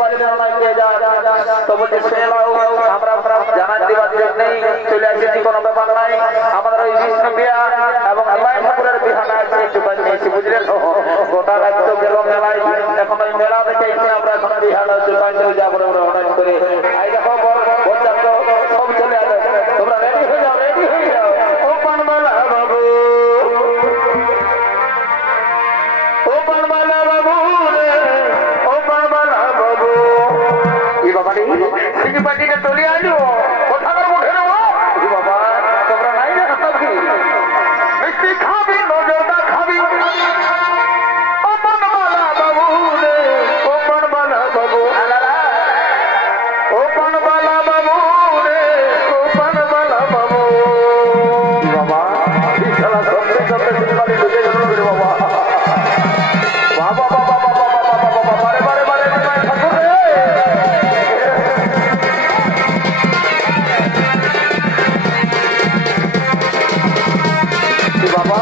বাজলে নাই কে যা তো বলছে সেলাও আমরা জানান দিবার জন্য চলে এসেছি, কোনো ব্যাপার নাই। আমাদের ওই বিষ্ণু বিয়া এবং আল্লাহ ঠাকুরের বিহানা আছে একটু নিয়েছি, বুঝলেন? গোটা রাজ্য গেল মেলায়, এখন ওই মেলা দেখে আমরা এখন বিহানা চুপাই যাবো হঠাৎ করে। এই দেখো সব চলে আসে, তোমরা রেডি হয়ে যাও, রেডি হয়ে যাও। ও পানবালা বাবু, ও পানবালা বাবু রে, ও পানবালা বাবু। এই বাবা রে সিং পাটিটা চলে আলো, কোথাকার মুখে রে বাবা, তোমরা নাই না কি মিষ্টি খাবি, নজরটা খাবি। ও পানবালা বাবু রে, ও পানবালা বাবু, ও পানবালা বাবু রে, ও পানবালা বাবু। বাবা বিশালা সত্যি সত্যি সিং পাটি ঢুকে গেল রে বাবা। বাবা বাবা বাবা বাবা বাবা বারে বারে বারে ঠাকুর রে। বাবা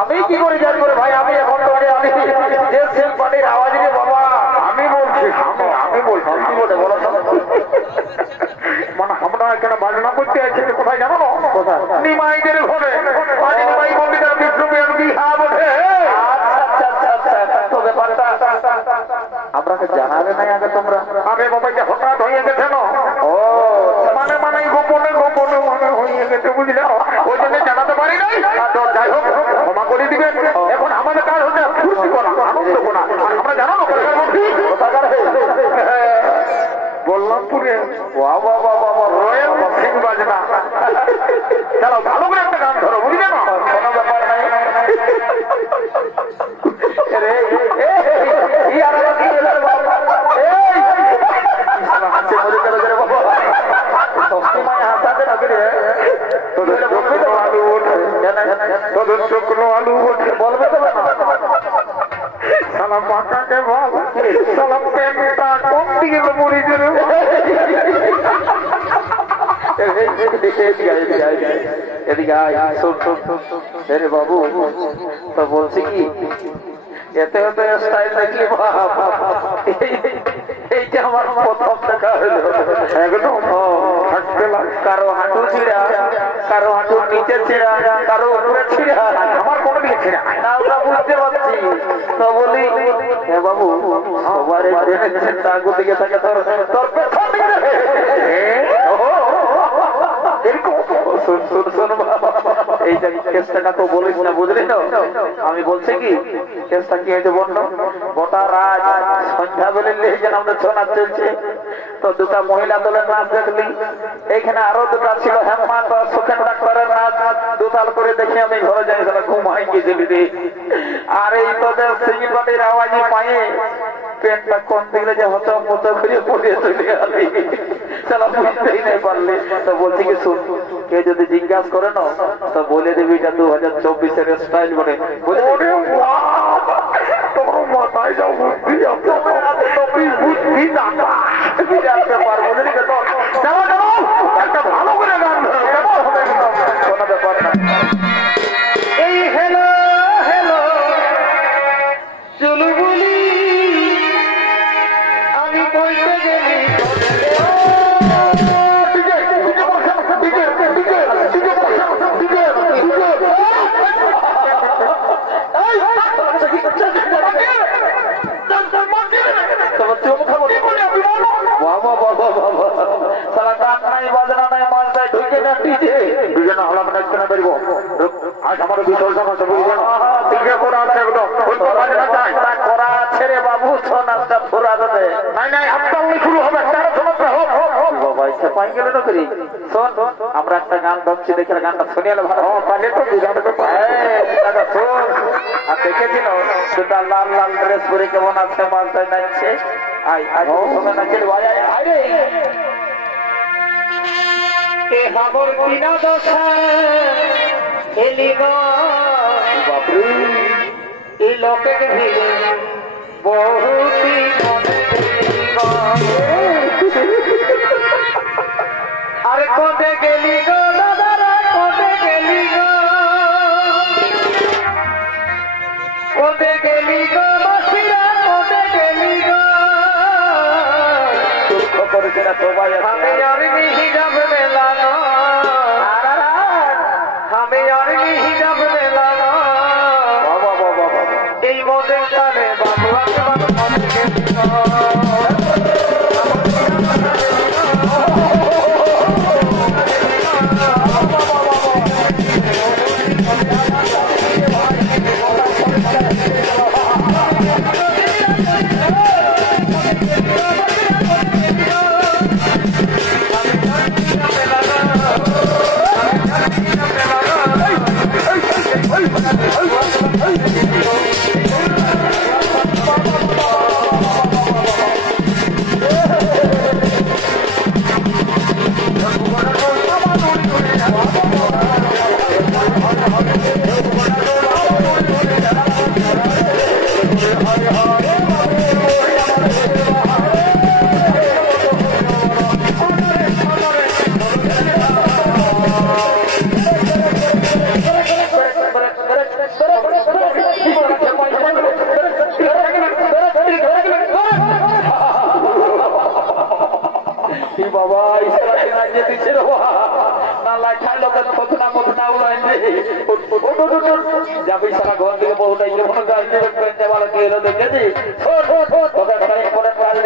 আমি কি করে জানবো ভাই? আমি এখন পার্টির আওয়াজ রে বাবা, আমি বলছি, আমি বলছি কি বলে বলো মানে আমরা এখানে বাজনা করতে আছি কোথায় জানো? কোথায়? নিমাইদের ঘরে। আজ নিমাই মন্দিরের বিষ্ণু বিহা বসে। আমরা জানালে নাই আগে তোমরা? আরে বাবাকে হঠাৎ হয়ে গেছে না? ও মানে মানে গোপনে গোপনে মনে হয়ে গেছে, বুঝলে? ওই জন্য জানাতে পারি নাই। যাই হোক ক্ষমা করে দিবেন। এখন আমাদের কাজ হচ্ছে ফুর্তি করা, আনন্দ করা। আর আমরা জানো না বল্লভপুরে রয়্যাল সিং বাজনা। চলো ভালো করে একটা গান ধরো, বুঝলে না? কোনো ব্যাপার নাই। আলু বলবে তো সালাম পাকাকে বল, সালাম প্যান্টটা কম দিকে মুড়ি দিল। এদিকে আয় বাবু, তো বলছি কি এতে হতে স্টাইল দেখলি এইটা আমার প্রথম দেখা হলো। একদম কারো হাঁটু ছিঁড়া, কারো হাঁটুর নিচে ছিঁড়া, কারো উপরে ছিঁড়া, আমার কোনো দিকে ছিঁড়া না, ওটা বুঝতে পারছি। তো বলি বাবু সবার আগু দিকে থাকে তোর তোর পেছন দিকে এইটা কেসটা তো বলিস না, বুঝলি তো? আমি বলছি কি কেসটা কি হয়েছে বলল? গোটা রাত সন্ধ্যা বেলে যেন আমরা ছৌ নাচ চলছে, তো দুটা মহিলা দলের নাচ দেখলি, এইখানে আরো দুটা ছিল হেমন্ত সুখেন ডাক্তারের নাচ। দুতাল করে দেখি আমি ঘরে যাই, ঘুম হয় গেছিলি রে। আর এই তোদের সিঙ্গি পাটির আওয়াজে পায়ে পেনটা কোন দিকে যে হতো মতো করে পড়ে চলে গেলি, চলো বুঝতেই নাই পারলে। তো বলছি কি শুন, কে যদি জিজ্ঞাসা করে না তো বলে দেবি এটা 2024-এর স্টাইল বলে। তোমার বুঝবি না পারবো একটা ভালো করে গান কোনো ব্যাপার না। এই হেলো হেলো চলু বলি আমি বলতে গেলি আমরা একটা গান ভাবছি দেখে গানটা শুনে এলো ভালো দেখেছিল সেটা লাল লাল ড্রেস পরে কেমন আছে মালটায় নাচছে এই লোকে ভিড়ে বহুতি আরে কোটে গেলি গো দাদারা কোটে গেলি গো কোটে গেলি গো মাসিরা কোটে গেলি গো দুঃখ করেছে না সবাই আমি আর হিজাব মেলানো আমি আর হিজাব মেলানো এই মোদের কানে বাবু বাবু কোটে গেলি গো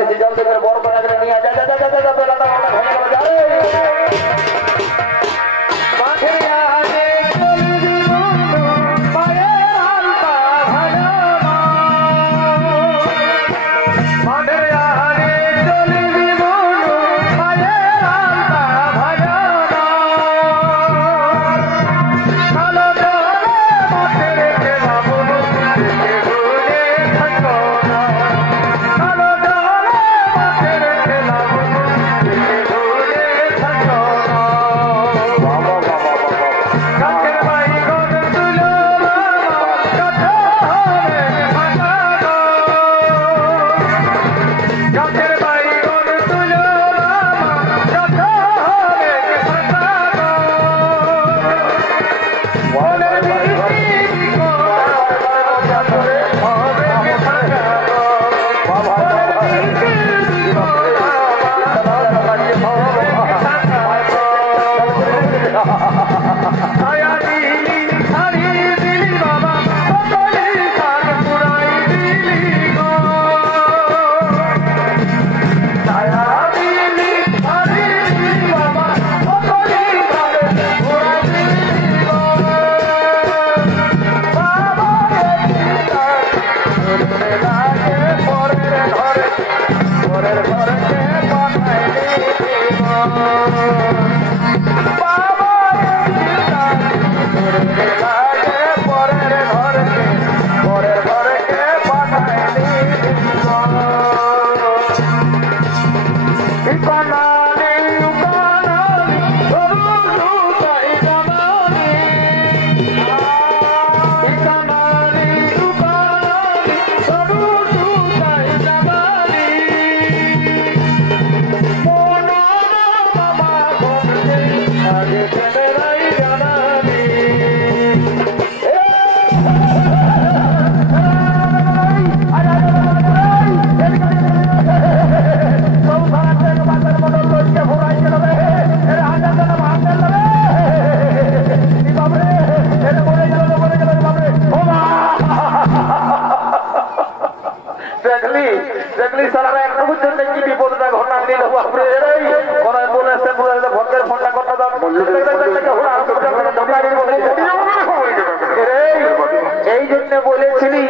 এই জন্য বলেছিলি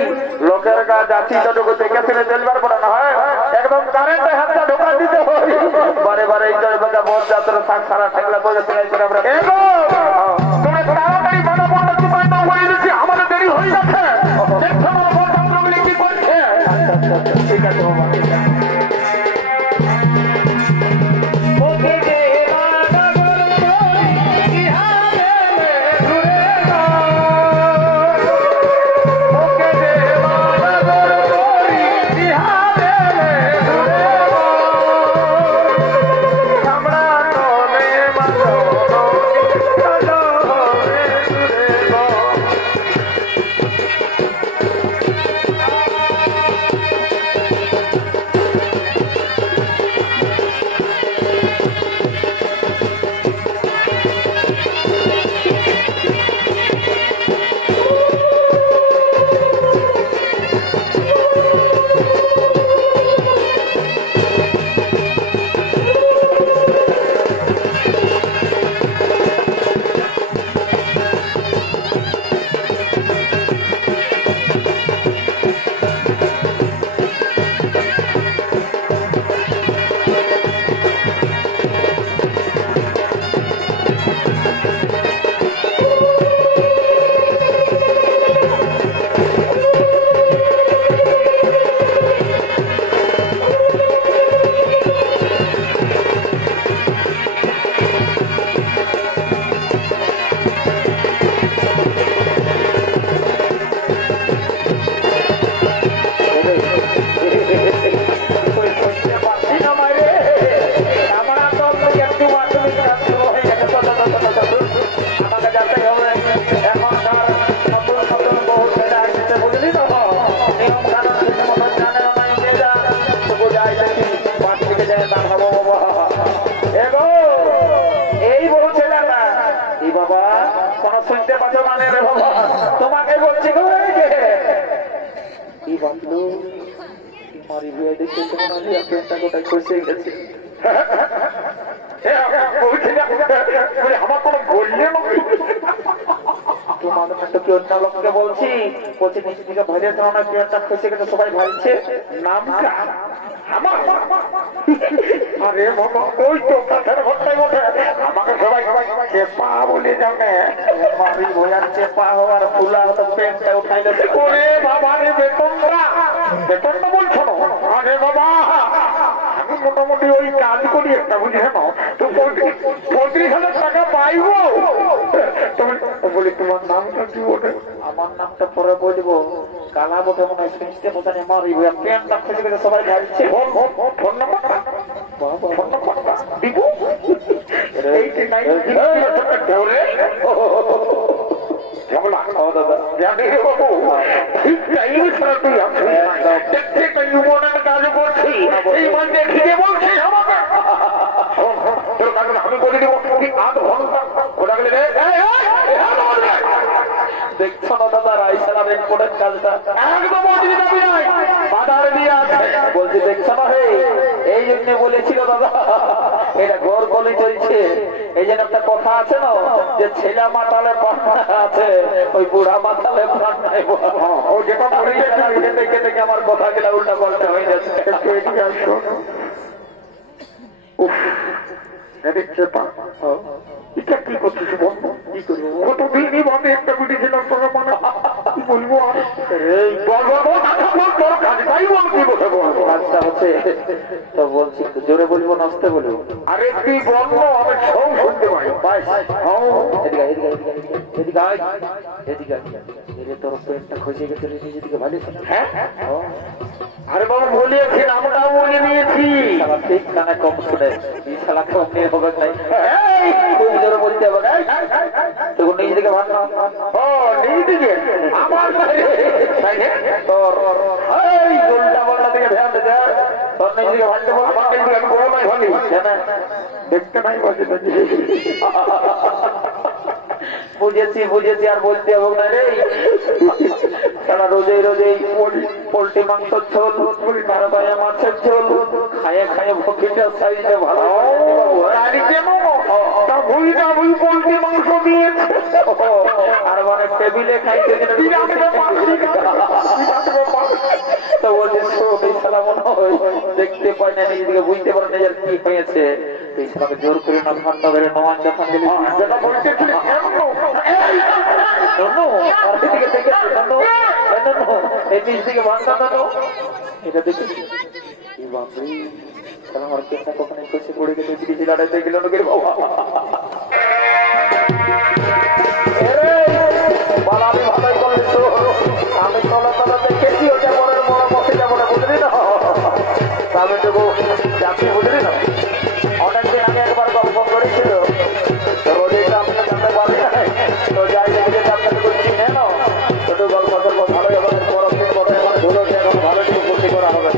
লোকের গা যাচ্ছি যতটুকু দেখেছিলে তেলবার পড়া না হয় একদম কারেন্টে হাতটা ঢোকা দিতে হয় বারে বারে এই জয়বাগা বর যাত্রা শাক সারা ঠেকলা বলে আমরা তোমরা তাড়াতাড়ি বানা বন্ধ চুপায় না করে দিচ্ছি আমাদের দেরি হয়ে যাচ্ছে দেখো আমার বন্ধগুলি কি করছে ঠিক আছে তোমাকে বলছি কোথায় খসে গেছে আমার কোনো বললে তোমার একটা কি অন্য লোককে বলছি পচে নিচে দিকে ভরে না পেয়ারটা খসে গেছে সবাই ভাবছে নাম আরে বাবা ওই তো কাঠের ঘরটাই ওঠে আমাকে সবাই চেপা বলে জানে মারি ভয়ার চেপা হওয়ার ফুলা হতো পেটটা উঠাইলে ওরে বাবা রে বেতনটা বলছো না আরে বাবা আমি মোটামুটি ওই কাজ করি একটা বুঝে না তো 35,000 টাকা পাইব বলি তোমার নামটা কি ওঠে আমার নামটা পরে বলবো কালা বোধে মনে হয় শুনতে বোঝানি মারি ভয়া পেটটা খুঁজে গেছে সবাই ভাবছে ফোন নাম্বারটা ফোন নাম্বারটা দিব আমি বলে দিব আধ ঘন্টা ওটা গেলে দেখছো না দাদা রাইসালাম ইম্পোর্টেন্ট কাজটা একদম বাধার দিয়ে আছে বলছি দেখছো না হে এই জন্য বলেছিল দাদা এটা ঘর গলি চলছে এই জন্য একটা কথা আছে না যে ছেলে মাতালে প্রাণ আছে ওই বুড়া মাতালে প্রাণ নাই ও যেটা দেখে দেখে আমার কথা গেলে উল্টা পাল্টা হয়ে যাচ্ছে এটা কি করছিস কতদিনই ভাবে একটা বিটি ছিলাম তোরা মানে কি বলবো কাজটা হচ্ছে তো বলছি জোরে বলবো নাচতে বলবো আরে তুই বলবো আমি সব শুনতে পাই এদিকে তোর পেটটা খসে গেছে নিজেদিকে ভালো হ্যাঁ আরে বাবা বলিয়েছি নামটাও বলে নিয়েছি ঠিক কানে কম শুনে এই শালা কম নিয়ে হবে নাই খুব জোরে বলতে হবে তখন নিজেদিকে ভালো ও নিজেদিকে আমার তোর এই উল্টা পাল্টা দিকে ধ্যান দে তোর নিজেদিকে ভালো আমার নিজেদিকে আমি বড় নাই ভালি দেখতে নাই বসে বুঝেছি আর বলতে হবে না রে তারা রোজে পোল্ট্রি মাংসের ঝোল তারা মাছের ঝোল খায়ে ভকিটার সাইজে ভালো ভুইটা ভুই পোল্ট্রি মাংস দিয়েছে আর মানে টেবিলে খাইতে তো বলছে দেখতে পাই না নিজেকে বুঝতে পারে নিজের কি হয়েছে জোর করে না ঠান্ডা ধরে নয় যখন যেটা বলতে এই নিচ দিকে ভাঙা দানো এটা দেখে বাপরে আমার কেসা কখনো খুশি পড়ে গেছে তিরিশ লড়াই দেখল লোকের বাবা আমি ভালোই করলি তো আমি তলা তলা দেখেছি ওটা বড় বড় বসে যাবো না বুঝলি না আমি দেবো চাকরি বুঝলি না অনেকদিন আমি একবার গল্প করেছিল রোজটা আপনি জানতে পারবি না তো যাই দেখে আপনাকে করে চিনে না ছোট গল্প গল্প ভালো হবে বড় দিন বড় এখন ধুলো এখন ভালো কিছু ক্ষতি করা হবে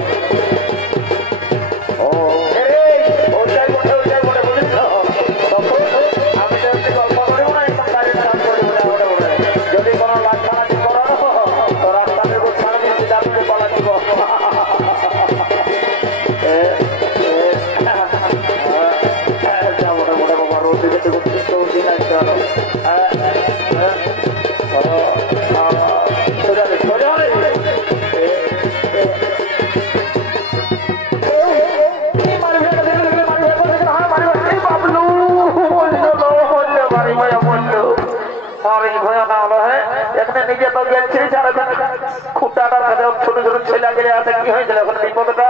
নিজে তো গেছিল খুঁটাটার কাছে ছোট ছোট ছেলে গেলে আছে কি হয়েছিল এখন বিপদটা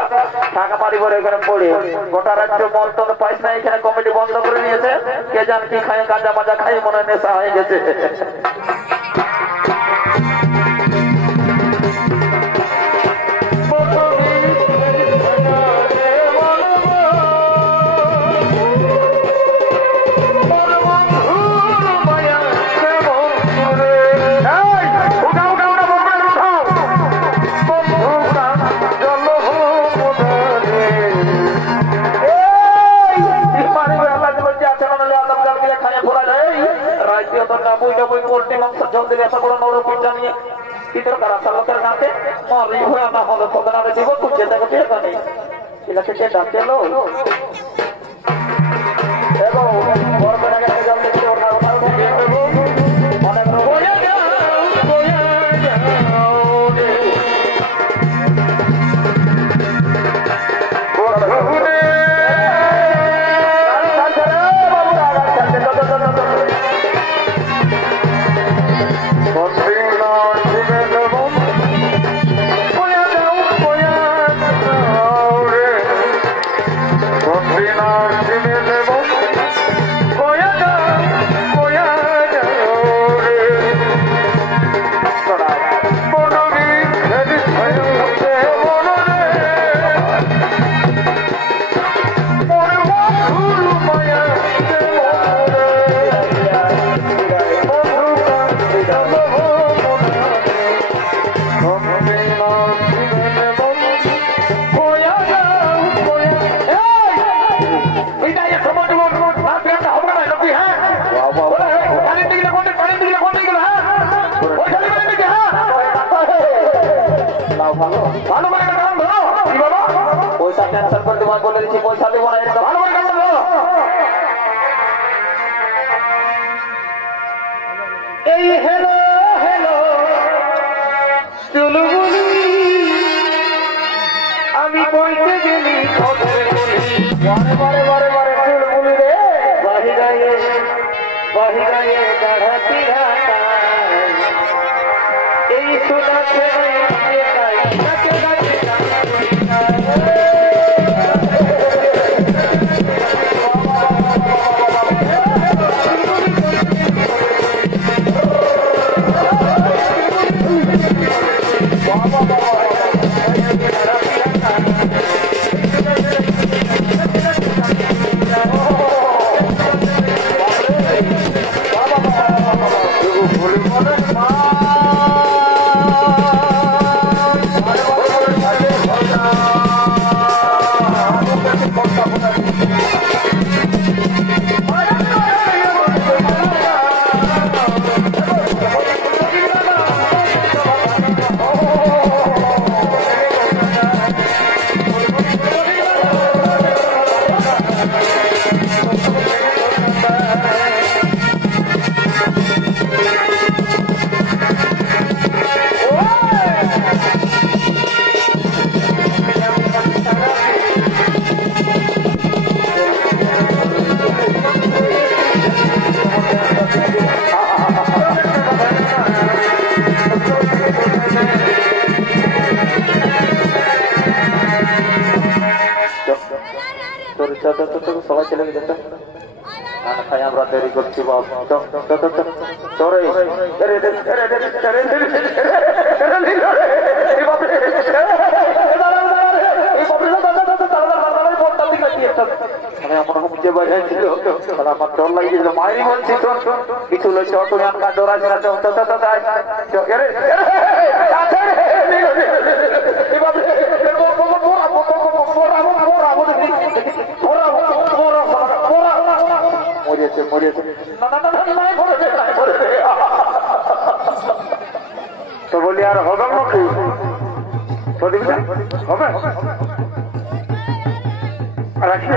টাকা মারি করে এখানে পড়ে গোটা রাজ্য মন তো পাইস না এখানে কমিটি বন্ধ করে নিয়েছে কে জান কি খায় গাঁজা মাজা খাই মনে নেশা হয়ে গেছে পোল্ট্রি মাংস জল দেবে এত বড় নরম পিঠা নিয়ে ভিতরকার আসার লোকের গাঁতে মরি হয়ে না হলে সদনারে দিব খুব যেতে গেছে এখানে এলাকে কে ডাকতে এলো এবং বড় করে জল দেখতে ওঠা ওঠা অনেক পয়সা ক্যান্সেল করে তোমায় বলে দিচ্ছি পয়সা দেবো না এটা ভালো করে এই হেলো হেলো চুলবুলি আমি বইতে গেলি বারে বারে বারে বারে চুলবুলি রে বাহিরায়ে দাঁড়াতি এই সোনা ছেড়ে তাই আমরা দেরি করছি বাপ চরে আমার চল লাগিয়েছিল মায়েরই বলছি কিছু লইছে তুমি আমার ডোরা মরিয়েছে মরিয়েছে তো বলি আর হবে নাকি হবে রাখি